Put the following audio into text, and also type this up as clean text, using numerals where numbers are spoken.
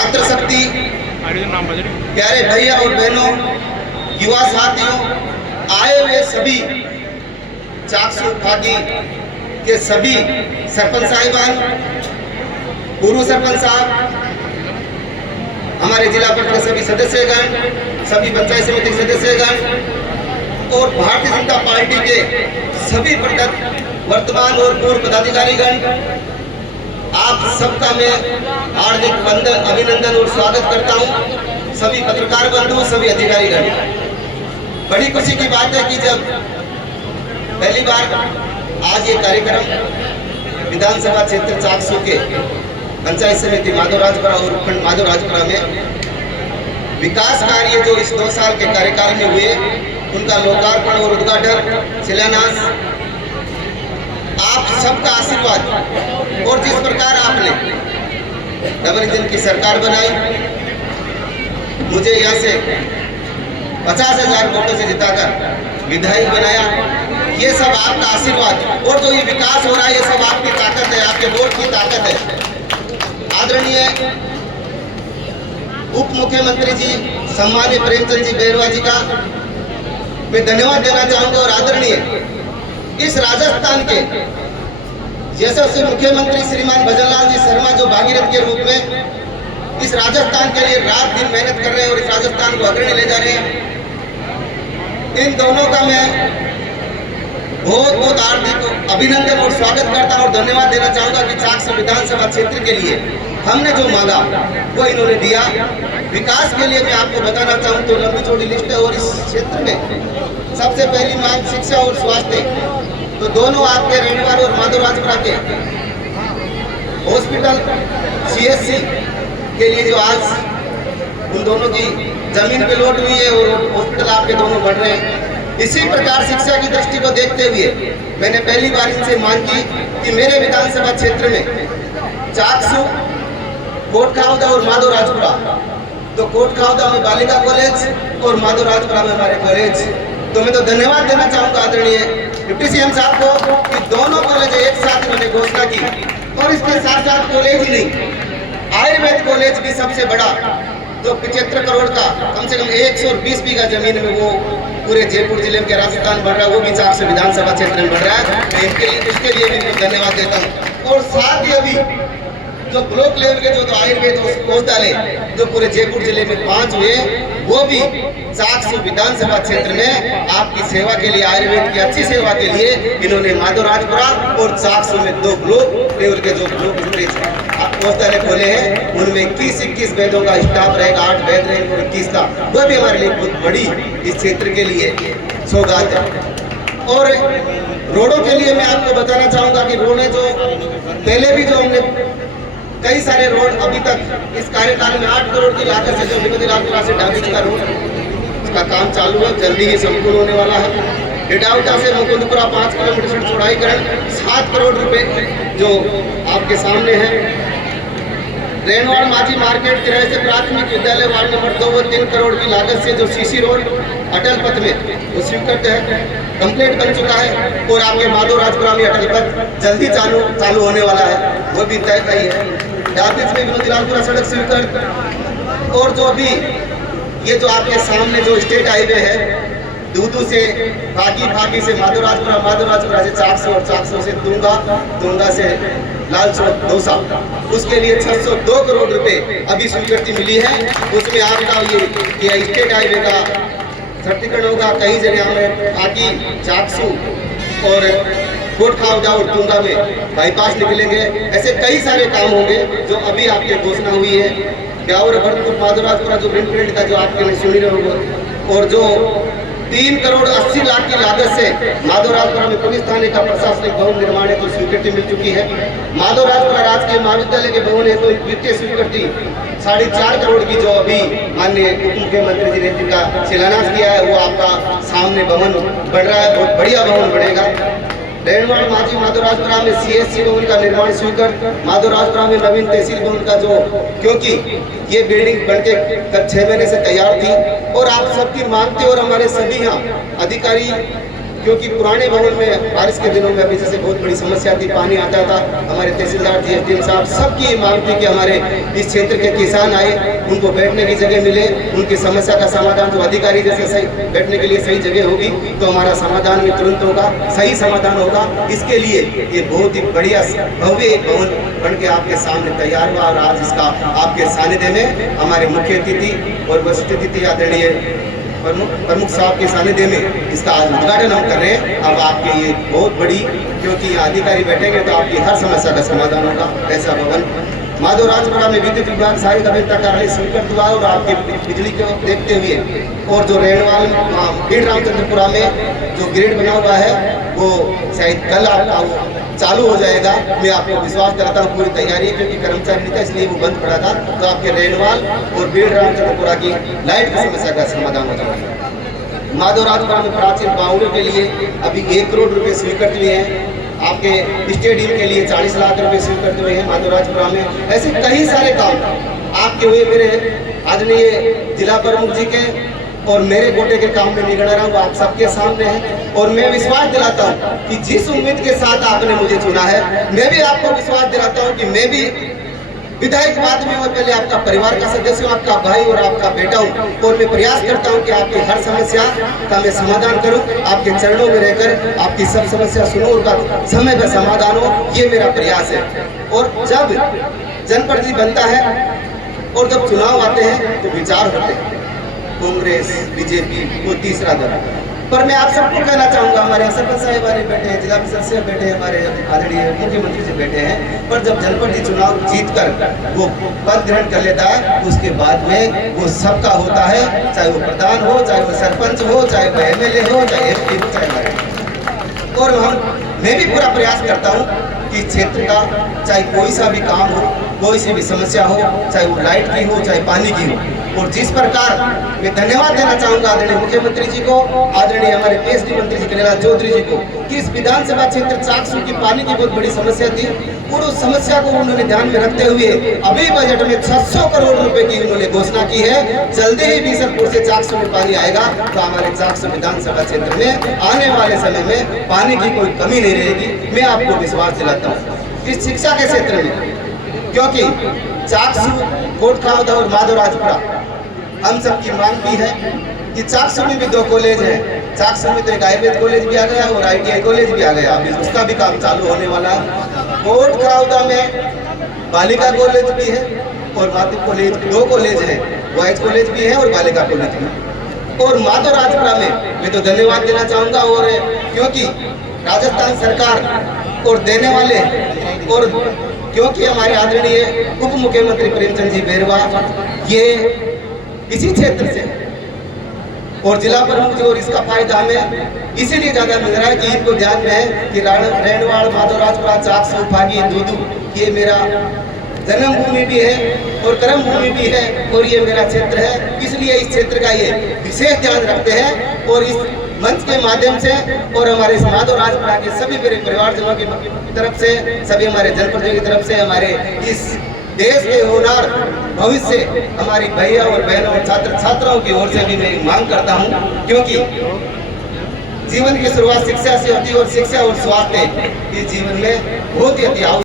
मातृशक्ति, प्यारे भैया और बहनों, युवा साथियों, आए हुए सभी चाकसू फागी के सभी सरपंच साहिबान, पूर्व सरपंच साहब, हमारे जिला परिषद के सभी सदस्यगण, सभी पंचायत समिति सदस्यगण और भारतीय जनता पार्टी के सभी वर्तमान और पूर्व पदाधिकारीगण, आप सबका मैं हार्दिक वंदन, अभिनंदन और स्वागत करता हूं। सभी पत्रकार बंधु, सभी अधिकारीगण, बड़ी खुशी की बात है कि जब पहली बार आज ये कार्यक्रम विधानसभा क्षेत्र चाकसू के पंचायत समिति माधवराजपुरा और उपखंड माधवराजपुरा में विकास कार्य जो इस 2 साल के कार्यकाल में हुए, उनका लोकार्पण और उद्घाटन, शिलान्यास, आप सबका आशीर्वाद और जिस प्रकार आपने डबल इंजन की सरकार बनाई, मुझे यहाँ से 50,000 वोटों से जिताकर विधायक बनाया, ये सब आपका आशीर्वाद और जो ये विकास हो रहा है, ये सब आपकी ताकत है, आपके वोट की ताकत है। आदरणीय उप मुख्यमंत्री जी सम्मान्य प्रेमचंद जी बैरवा जी का मैं धन्यवाद देना चाहूंगा और आदरणीय इस राजस्थान के यशस्वी मुख्यमंत्री श्रीमान भजनलाल जी शर्मा जो भागीरथ के रूप में इस राजस्थान के लिए रात दिन मेहनत कर रहे हैं और इस राजस्थान को अग्रणी ले जा रहे हैं, इन दोनों का मैं बहुत बहुत हार्दिक अभिनंदन और स्वागत करता हूं और धन्यवाद देना चाहूंगा कि चाकसू विधानसभा क्षेत्र के लिए हमने जो मांगा वो इन्होंने दिया। विकास के लिए मैं आपको बताना चाहूँ तो लंबी चौड़ी लिस्ट है और इस क्षेत्र में सबसे पहली मांग शिक्षा और स्वास्थ्य, तो दोनों आपके रेणुवार और माधवराजपुरा के हॉस्पिटल CSC के लिए जो आज उन दोनों की जमीन पे लोट हुई है और हॉस्पिटल आपके दोनों बढ़ रहे हैं। इसी प्रकार शिक्षा की दृष्टि को देखते हुए मैंने पहली बार इनसे मांग की कि मेरे विधानसभा क्षेत्र में चाकसू, कोटखावदा और माधवराजपुरा, तो कोटखावदा में बालिका कॉलेज और माधवराजपुरा में हमारे कॉलेज, तो मैं तो धन्यवाद देना चाहूँगा आदरणीय डिप्टी CM साहब को कि दोनों कॉलेज एक साथ इन्होंने घोषणा की और इसके साथ साथ कॉलेज ही नहीं, आयुर्वेद कॉलेज भी सबसे बड़ा, तो 75 करोड़ का कम से कम 120 बीघा जमीन में वो पूरे जयपुर जिले के राजस्थान बढ़ रहा है, वो भी चाकसू विधानसभा क्षेत्र में बढ़ रहा है। मैं इसके लिए भी धन्यवाद देता हूँ। और साथ ही अभी जो ब्लॉक लेवल के जो आयुर्वेद औषधालय जो पूरे जयपुर जिले में 5 हुए, वो भी चाकसू विधानसभा क्षेत्र में आपकी सेवा के लिए, आयुर्वेद की अच्छी सेवा के लिए इन्होंने माधवराजपुरा और चाकसू में 2 ब्लॉक लेवल के जो ब्लॉक औषधालय खोले हैं, उनमें 21 वैद्यों का स्टाफ रहेगा, 8 वैद्य रहेंगे और 21 का, वो भी हमारे लिए बहुत बड़ी इस क्षेत्र के लिए सौगात है। और रोडों के लिए मैं आपको बताना चाहूँगा कि रोडें जो पहले भी जो हमने कई सारे रोड अभी तक इस कार्यकाल में 8 करोड़ की लागत से जो विनोदीलालपुरा से डाबिच का रोड, इसका काम चालू है, जल्दी ही संपूर्ण होने वाला है। डेडाउटा से मुकुंदपुरा 5 किलोमीटर सड़क चौड़ाईकरण 7 करोड़ रुपए जो आपके सामने है। रेनवाड़ माझी मार्केट किराए से प्राथमिक विद्यालय वार्ड नंबर 2 वो 3 करोड़ की लागत से जो CC रोड अटल पथ में वो स्वीकृत है, कंप्लीट बन चुका है। और आपके माधवराजपुरा में अटल पथ जल्दी चालू होने वाला है, वो भी तय तय है। डाबिच में विनोदीलालपुरा सड़क स्वीकृत। और जो अभी ये जो आपके सामने जो स्टेट हाईवे है, दूदू से फागी से माधवराजपुरा, माधवराजपुरा से चाकसू और चाकसू से दूंगा से लाल चौक दौसा, उसके लिए 602 करोड़ रुपए अभी स्वीकृति मिली है। उसमें आपका ये स्टेट हाईवे का सर्टिफिकेट होगा। कई जगह हमें फागी, चाकसू और कोटखावदा और तुंगा में बाईपास निकलेंगे। ऐसे कई सारे काम होंगे जो अभी आपकी घोषणा हुई है। ब्यावर भरतपुर माधवराजपुरा जो प्रिंट का जो आपके सुनी रहे होंगे, और जो 3 करोड़ 80 लाख की लागत से माधवराजपुरा में पुलिस थाने का प्रशासनिक भवन निर्माण है तो स्वीकृति मिल चुकी है। माधवराजपुरा राजकीय महाविद्यालय के भवन है तो वित्तीय स्वीकृति 4.5 करोड़ की जो अभी माननीय उप मुख्यमंत्री जी ने जिनका शिलान्यास किया है, वो आपका सामने भवन बढ़ रहा है, बहुत बढ़िया भवन बढ़ेगा। रेणुवाड़ माझी माधवराजपुरा में CSC भवन का निर्माण स्वीकृत। माधवराजपुरा में नवीन तहसील भवन का जो, क्योंकि ये बिल्डिंग बनके 6 महीने से तैयार थी और आप सबकी मांग थी और हमारे सभी यहाँ अधिकारी क्योंकि पुराने भवन में बारिश के दिनों में अभी जैसे बहुत बड़ी समस्या थी, पानी आता था। हमारे तहसीलदार जी, एसडीएम साहब सबकी ये मांग थी कि हमारे इस क्षेत्र के किसान आए, उनको बैठने की जगह मिले, उनकी समस्या का समाधान जो अधिकारी जैसे सही बैठने के लिए सही जगह होगी तो हमारा समाधान भी तुरंत होगा, सही समाधान होगा। इसके लिए ये बहुत ही बढ़िया भव्य एक भवन बन के आपके सामने तैयार हुआ और आज इसका आपके सानिध्य में हमारे मुख्य अतिथि और वरिष्ठ अतिथि आदरणीय प्रमुख साहब के सानिध्य में इसका आज उद्घाटन हम कर रहे हैं। अब आपके ये बहुत बड़ी, क्योंकि यहाँ अधिकारी बैठेंगे तो आपकी हर समस्या का समाधान होगा। ऐसा भवन माधवराजपुरा में विद्युत विभाग सहायक अभियंता कार्यालय स्वीकृत हुआ और आपके बिजली को देखते हुए और जो रेणवाल बीड़ रामचंद्रपुरा में जो ग्रिड बना हुआ है वो शायद कल आपका चालू हो जाएगा। मैं आपको विश्वास दिलाता हूँ पूरी तैयारी है, क्योंकि कर्मचारी नहीं था इसलिए वो बंद पड़ा था। तो आपके रेणवाल और बीड़ रामचंद्रपुरा की लाइट की समस्या का समाधान हो जाएगा। माधवराजपुरा में प्राचीन बावड़ों के लिए अभी 1 करोड़ रुपये स्वीकृत हुए हैं। आपके स्टेडियम के लिए 40 लाख रुपए स्वीकृत हुए हैं माधवराजपुरा में। ऐसे कई सारे काम आपके हुए, मेरे आदरणीय जिला प्रमुख जी के और मेरे कोटे के काम में निगड़ रहा हूँ, आप सबके सामने है। और मैं विश्वास दिलाता हूँ कि जिस उम्मीद के साथ आपने मुझे चुना है, मैं भी आपको विश्वास दिलाता हूँ कि मैं भी विधायक बाद में और पहले आपका परिवार का सदस्य हूँ, आपका भाई और आपका बेटा हूँ। और मैं प्रयास करता हूँ कि आपकी हर समस्या का मैं समाधान करूँ, आपके चरणों में रहकर आपकी सब समस्या सुनूं और समय पर समाधान हो, ये मेरा प्रयास है। और जब जनप्रतिनिधि बनता है और जब चुनाव आते हैं तो विचार होते हैं, कांग्रेस बीजेपी वो तीसरा दल। पर मैं आप सबको कहना चाहूँगा, हमारे सरपंच साहब हमारे बैठे हैं, जिला परिषद से बैठे हैं, हमारे आदरणीय मुख्यमंत्री जी बैठे हैं। पर जब जनप्रतिनिधि चुनाव जीत कर वो पद ग्रहण कर लेता है उसके बाद में वो सबका होता है, चाहे वो प्रधान हो, चाहे वो सरपंच हो, चाहे वो एमएलए हो, चाहे एमपी हो, चाहे हमारे। और मैं भी पूरा प्रयास करता हूँ कि क्षेत्र का चाहे कोई सा भी काम हो, कोई सी भी समस्या हो, चाहे वो लाइट की हो, चाहे पानी की हो। और जिस प्रकार मैं धन्यवाद देना चाहूँगा आदरणीय मुख्यमंत्री जी को, आदरणीय हमारे पीएचडी मंत्री जी कन्हैयालाल चौधरी जी को, कि इस विधानसभा क्षेत्र चाकसू की पानी की बहुत बड़ी समस्या थी और उस समस्या को उन्होंने ध्यान में रखते हुए अभी बजट में 600 करोड़ रुपए की उन्होंने घोषणा की है। जल्दी ही बीसलपुर से चाकसू में पानी आएगा तो हमारे चाकसू विधानसभा क्षेत्र में आने वाले समय में पानी की कोई कमी नहीं रहेगी। मैं आपको विश्वास दिलाता हूँ इस शिक्षा के क्षेत्र में, क्योंकि चाकसू, कोटखावदा और माधवराजपुरा हम सबकी मांग भी है कि चाकसू में भी 2 कॉलेज है। चाकसू में तो एक आयुर्वेद कॉलेज भी आ गया और ITI कॉलेज भी आ गया, अभी उसका भी काम चालू होने वाला है। कोटखावदा में बालिका कॉलेज भी है और माध्यमिक कॉलेज, 2 कॉलेज है, बॉयज कॉलेज भी है और बालिका कॉलेज भी। और माधवराजपुरा में मैं तो धन्यवाद देना चाहूँगा, और क्योंकि राजस्थान सरकार और देने वाले, और क्योंकि हमारे आदरणीय उप मुख्यमंत्री प्रेमचंद जी बैरवा ये इसी क्षेत्र से और जिला प्रमुख जी, और इसका फायदा हमें इसीलिए ज्यादा मिल रहा है कि इनको ध्यान में है कि रेणवाड़, माधवराजपुरा, चाकसू, फागी, दूदू ये मेरा जन्मभूमि भी है और कर्म भूमि भी है और ये मेरा क्षेत्र है। इसलिए इस क्षेत्र का ये विशेष ध्यान रखते हैं और इस मंच के माध्यम से और हमारे माधवराजपुरा के सभी मेरे परिवारजनों की तरफ से, सभी हमारे जनप्रतिनिधियों की तरफ से, हमारे इस देश के होनहार भविष्य हमारी भैया और बहनों और छात्र छात्राओं की ओर से भी मैं मांग करता हूं, क्योंकि जीवन की शुरुआत शिक्षा से होती है और शिक्षा और स्वास्थ्य इस जीवन में बहुत ही अति